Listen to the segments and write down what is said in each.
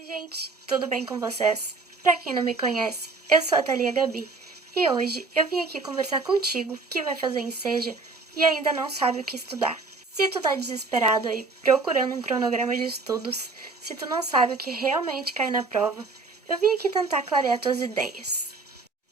Oi gente, tudo bem com vocês? Pra quem não me conhece, eu sou a Thalia Gabi e hoje eu vim aqui conversar contigo que vai fazer enseja e ainda não sabe o que estudar. Se tu tá desesperado aí procurando um cronograma de estudos, se tu não sabe o que realmente cai na prova, eu vim aqui tentar clarear tuas ideias.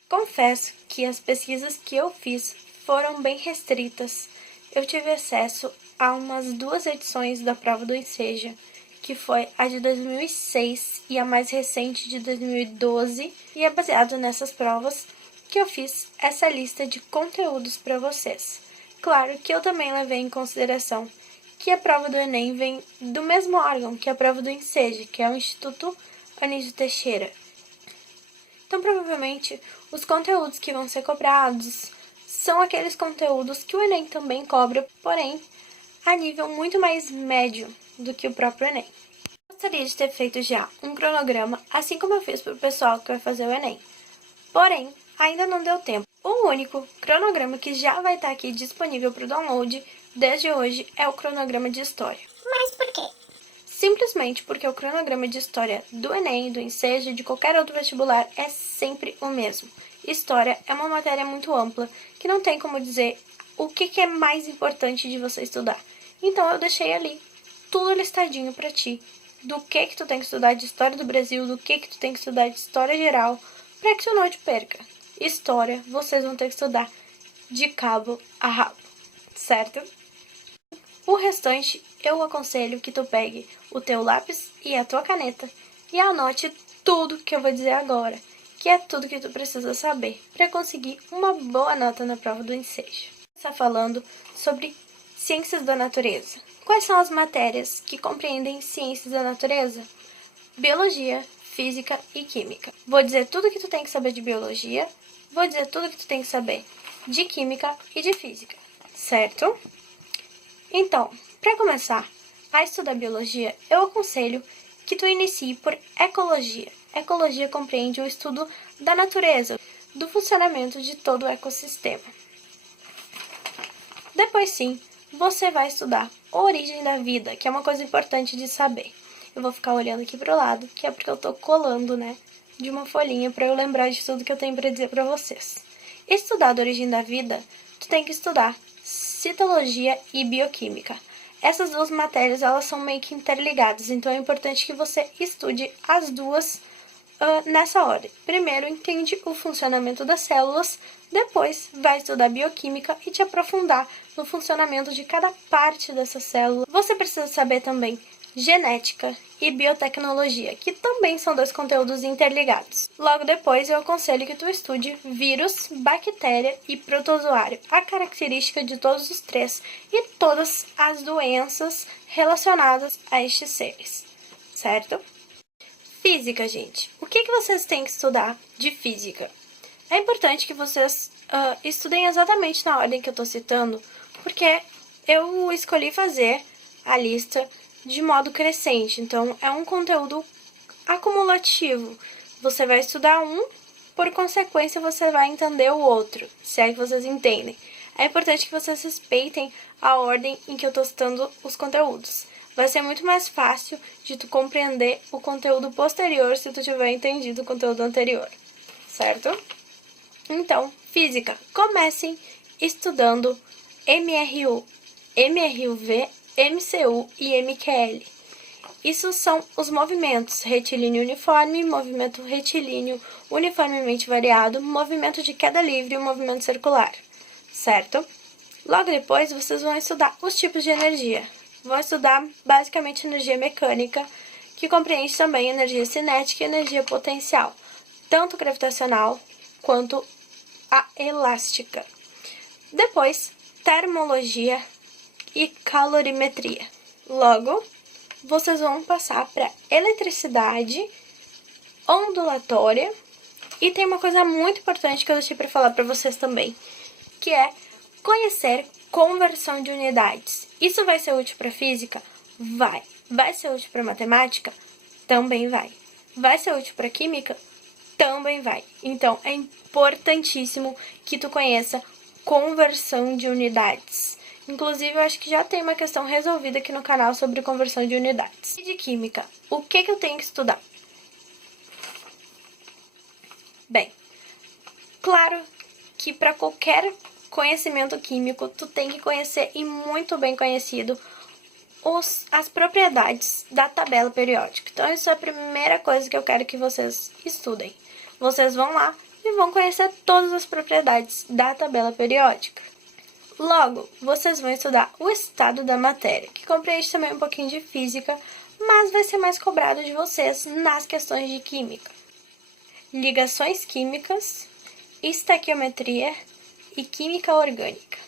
Confesso que as pesquisas que eu fiz foram bem restritas. Eu tive acesso a umas 2 edições da prova do Enseja, que foi a de 2006 e a mais recente de 2012, e é baseado nessas provas que eu fiz essa lista de conteúdos para vocês. Claro que eu também levei em consideração que a prova do Enem vem do mesmo órgão que a prova do Enseja, que é o Instituto Anísio Teixeira. Então, provavelmente, os conteúdos que vão ser cobrados são aqueles conteúdos que o Enem também cobra, porém, a nível muito mais médio do que o próprio Enem. Eu gostaria de ter feito já um cronograma, assim como eu fiz para o pessoal que vai fazer o Enem. Porém, ainda não deu tempo. O único cronograma que já vai estar aqui disponível para o download desde hoje é o cronograma de História. Mas por quê? Simplesmente porque o cronograma de História do Enem, do Enseja e de qualquer outro vestibular é sempre o mesmo. História é uma matéria muito ampla, que não tem como dizer o que é mais importante de você estudar. Então eu deixei ali tudo listadinho para ti, do que tu tem que estudar de História do Brasil, do que tu tem que estudar de História geral, para que tu não te perca. História, vocês vão ter que estudar de cabo a rabo, certo? O restante, eu aconselho que tu pegue o teu lápis e a tua caneta e anote tudo que eu vou dizer agora, que é tudo que tu precisa saber para conseguir uma boa nota na prova do Enseja. Está falando sobre ciências da natureza. Quais são as matérias que compreendem ciências da natureza? Biologia, física e química. Vou dizer tudo que tu tem que saber de biologia, vou dizer tudo que tu tem que saber de química e de física, certo? Então, para começar a estudar biologia, eu aconselho que tu inicie por ecologia. Ecologia compreende o estudo da natureza, do funcionamento de todo o ecossistema. Depois sim, você vai estudar a origem da vida, que é uma coisa importante de saber. Eu vou ficar olhando aqui pro lado, que é porque eu tô colando, de uma folhinha para eu lembrar de tudo que eu tenho para dizer para vocês. Estudar a origem da vida, tu tem que estudar citologia e bioquímica. Essas duas matérias, elas são meio que interligadas, então é importante que você estude as duas nessa ordem. Primeiro, entende o funcionamento das células, depois vai estudar bioquímica e te aprofundar no funcionamento de cada parte dessa célula. Você precisa saber também genética e biotecnologia, que também são 2 conteúdos interligados. Logo depois, eu aconselho que tu estude vírus, bactéria e protozoário, a característica de todos os 3 e todas as doenças relacionadas a estes seres, certo? Física, gente. O que vocês têm que estudar de física? É importante que vocês estudem exatamente na ordem que eu estou citando, porque eu escolhi fazer a lista de modo crescente, então é um conteúdo acumulativo. Você vai estudar um, por consequência você vai entender o outro, se é que vocês entendem. É importante que vocês respeitem a ordem em que eu estou citando os conteúdos. Vai ser muito mais fácil de tu compreender o conteúdo posterior se tu tiver entendido o conteúdo anterior, certo? Então, física. Comecem estudando MRU, MRUV, MCU e MQL. Isso são os movimentos retilíneo uniforme, movimento retilíneo uniformemente variado, movimento de queda livre e movimento circular, certo? Logo depois, vocês vão estudar os tipos de energia. Vão estudar basicamente energia mecânica, que compreende também energia cinética e energia potencial, tanto gravitacional quanto a elástica. Depois, termologia e calorimetria. Logo, vocês vão passar para eletricidade ondulatória e tem uma coisa muito importante que eu deixei para falar para vocês também, que é conhecer conversão de unidades. Isso vai ser útil para física? Vai. Vai ser útil para matemática? Também vai. Vai ser útil para química? Também vai. Então, é importantíssimo que tu conheça conversão de unidades, Inclusive, eu acho que já tem uma questão resolvida aqui no canal sobre conversão de unidades. E de química, o que eu tenho que estudar? Bem, claro que para qualquer conhecimento químico, tu tem que conhecer, e muito bem conhecido, as propriedades da tabela periódica. Então, isso é a primeira coisa que eu quero que vocês estudem. Vocês vão lá e vão conhecer todas as propriedades da tabela periódica. Logo, vocês vão estudar o estado da matéria, que compreende também um pouquinho de física, mas vai ser mais cobrado de vocês nas questões de química. Ligações químicas, estequiometria e química orgânica.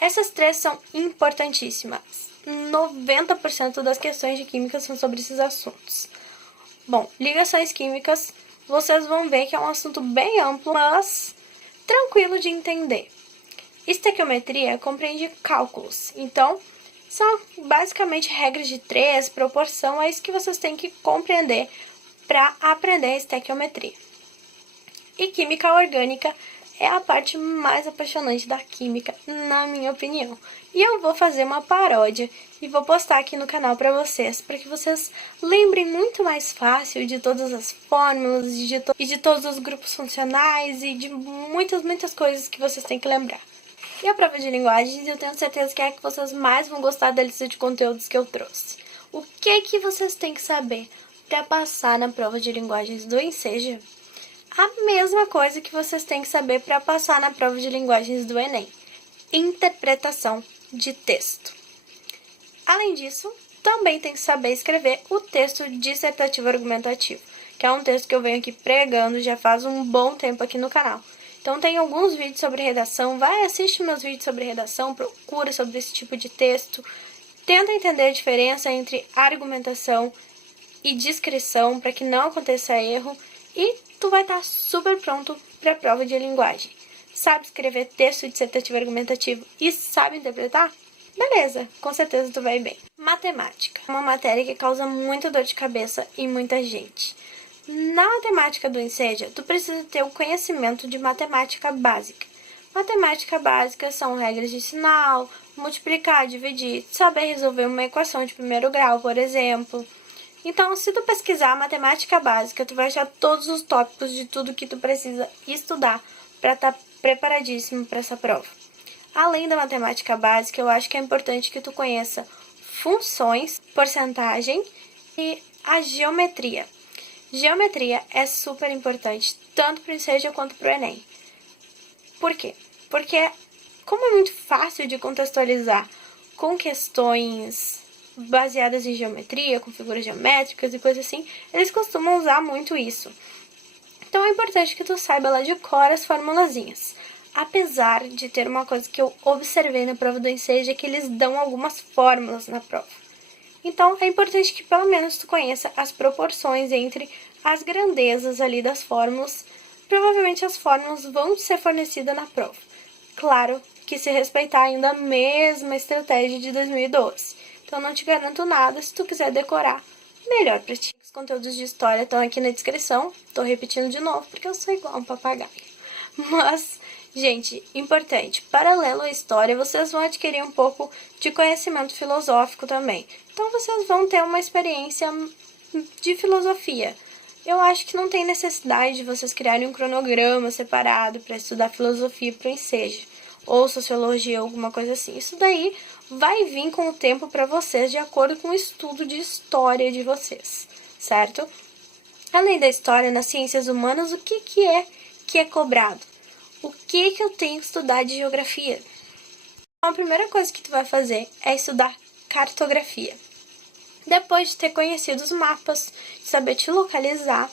Essas três são importantíssimas. 90% das questões de química são sobre esses assuntos. Bom, ligações químicas, vocês vão ver que é um assunto bem amplo, mas tranquilo de entender. Estequiometria compreende cálculos, então são basicamente regras de 3, proporção, é isso que vocês têm que compreender para aprender a estequiometria. E química orgânica é a parte mais apaixonante da química, na minha opinião. E eu vou fazer uma paródia e vou postar aqui no canal para que vocês lembrem muito mais fácil de todas as fórmulas e de todos os grupos funcionais e de muitas coisas que vocês têm que lembrar. E a prova de linguagens, eu tenho certeza que é a que vocês mais vão gostar da lista de conteúdos que eu trouxe. O que vocês têm que saber para passar na prova de linguagens do Enseja? A mesma coisa que vocês têm que saber para passar na prova de linguagens do Enem: interpretação de texto. Além disso, também tem que saber escrever o texto dissertativo argumentativo, que é um texto que eu venho aqui pregando já faz um bom tempo aqui no canal. Então tem alguns vídeos sobre redação, vai assistir meus vídeos sobre redação, procura sobre esse tipo de texto, tenta entender a diferença entre argumentação e descrição para que não aconteça erro e tu vai estar super pronto para a prova de linguagem. Sabe escrever texto dissertativo argumentativo e sabe interpretar? Beleza, com certeza tu vai bem. Matemática, uma matéria que causa muita dor de cabeça em muita gente. Na matemática do Enseja, tu precisa ter o conhecimento de matemática básica. Matemática básica são regras de sinal, multiplicar, dividir, saber resolver uma equação de primeiro grau, por exemplo. Então, se tu pesquisar matemática básica, tu vai achar todos os tópicos de tudo que tu precisa estudar para estar preparadíssimo para essa prova. Além da matemática básica, eu acho que é importante que tu conheça funções, porcentagem e a geometria. Geometria é super importante, tanto para o Enseja quanto para o Enem. Por quê? Porque, como é muito fácil de contextualizar com questões baseadas em geometria, com figuras geométricas e coisas assim, eles costumam usar muito isso. Então é importante que tu saiba lá de cor as formulazinhas. Apesar de ter uma coisa que eu observei na prova do Enseja, é que eles dão algumas fórmulas na prova. Então, é importante que pelo menos tu conheça as proporções entre as grandezas ali das fórmulas. Provavelmente as fórmulas vão ser fornecidas na prova. Claro que se respeitar ainda a mesma estratégia de 2012. Então, não te garanto nada, se tu quiser decorar, melhor pra ti. Os conteúdos de história estão aqui na descrição. Tô repetindo de novo, porque eu sou igual um papagaio. Mas, gente, importante, paralelo à história, vocês vão adquirir um pouco de conhecimento filosófico também. Então, vocês vão ter uma experiência de filosofia. Eu acho que não tem necessidade de vocês criarem um cronograma separado para estudar filosofia para o Enseja, ou sociologia, alguma coisa assim. Isso daí vai vir com o tempo para vocês, de acordo com o estudo de história de vocês, certo? Além da história, nas ciências humanas, o que é cobrado? O que eu tenho que estudar de geografia? Então, a primeira coisa que tu vai fazer é estudar cartografia. Depois de ter conhecido os mapas, de saber te localizar,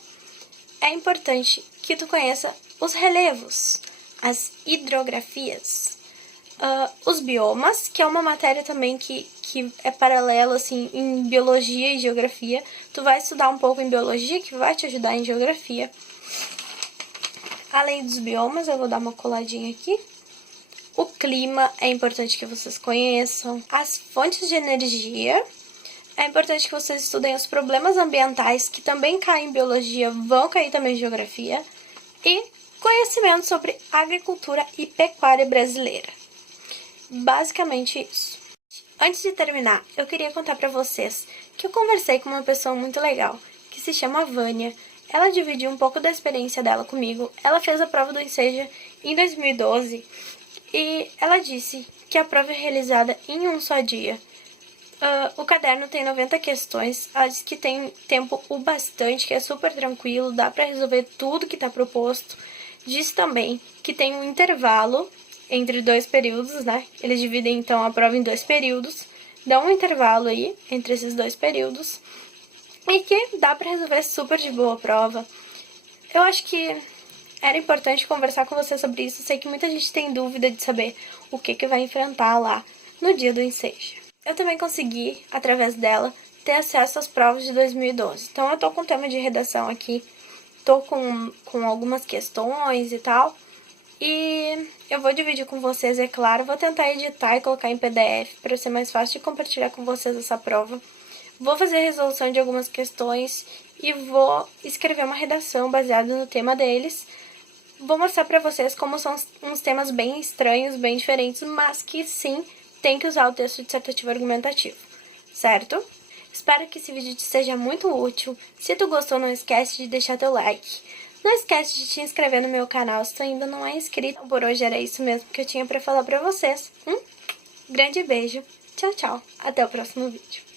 é importante que tu conheça os relevos, as hidrografias, os biomas, que é uma matéria também que é paralela assim, em biologia e geografia. Tu vai estudar um pouco em biologia, que vai te ajudar em geografia. Além dos biomas, eu vou dar uma coladinha aqui. O clima é importante que vocês conheçam. As fontes de energia. É importante que vocês estudem os problemas ambientais, que também caem em biologia, vão cair também em geografia. E conhecimento sobre agricultura e pecuária brasileira. basicamente isso. Antes de terminar, eu queria contar pra vocês que eu conversei com uma pessoa muito legal, que se chama Vânia. Ela dividiu um pouco da experiência dela comigo. Ela fez a prova do Enseja em 2012 e ela disse que a prova é realizada em um só dia. O caderno tem 90 questões, ela disse que tem tempo o bastante, que é super tranquilo, dá pra resolver tudo que tá proposto. Diz também que tem um intervalo entre 2 períodos, né? Eles dividem então a prova em 2 períodos, dão um intervalo aí entre esses 2 períodos e que dá pra resolver super de boa a prova. Eu acho que era importante conversar com você sobre isso. Sei que muita gente tem dúvida de saber o que vai enfrentar lá no dia do Enseja. Eu também consegui, através dela, ter acesso às provas de 2012. Então eu tô com tema de redação aqui, tô com algumas questões e tal. E eu vou dividir com vocês, é claro. Vou tentar editar e colocar em PDF para ser mais fácil de compartilhar com vocês essa prova. Vou fazer a resolução de algumas questões e vou escrever uma redação baseada no tema deles. Vou mostrar pra vocês como são uns temas bem estranhos, bem diferentes, mas que sim, tem que usar o texto dissertativo argumentativo, certo? Espero que esse vídeo te seja muito útil. Se tu gostou, não esquece de deixar teu like. Não esquece de te inscrever no meu canal se tu ainda não é inscrito. Por hoje era isso mesmo que eu tinha pra falar pra vocês. Grande beijo. Tchau, tchau. Até o próximo vídeo.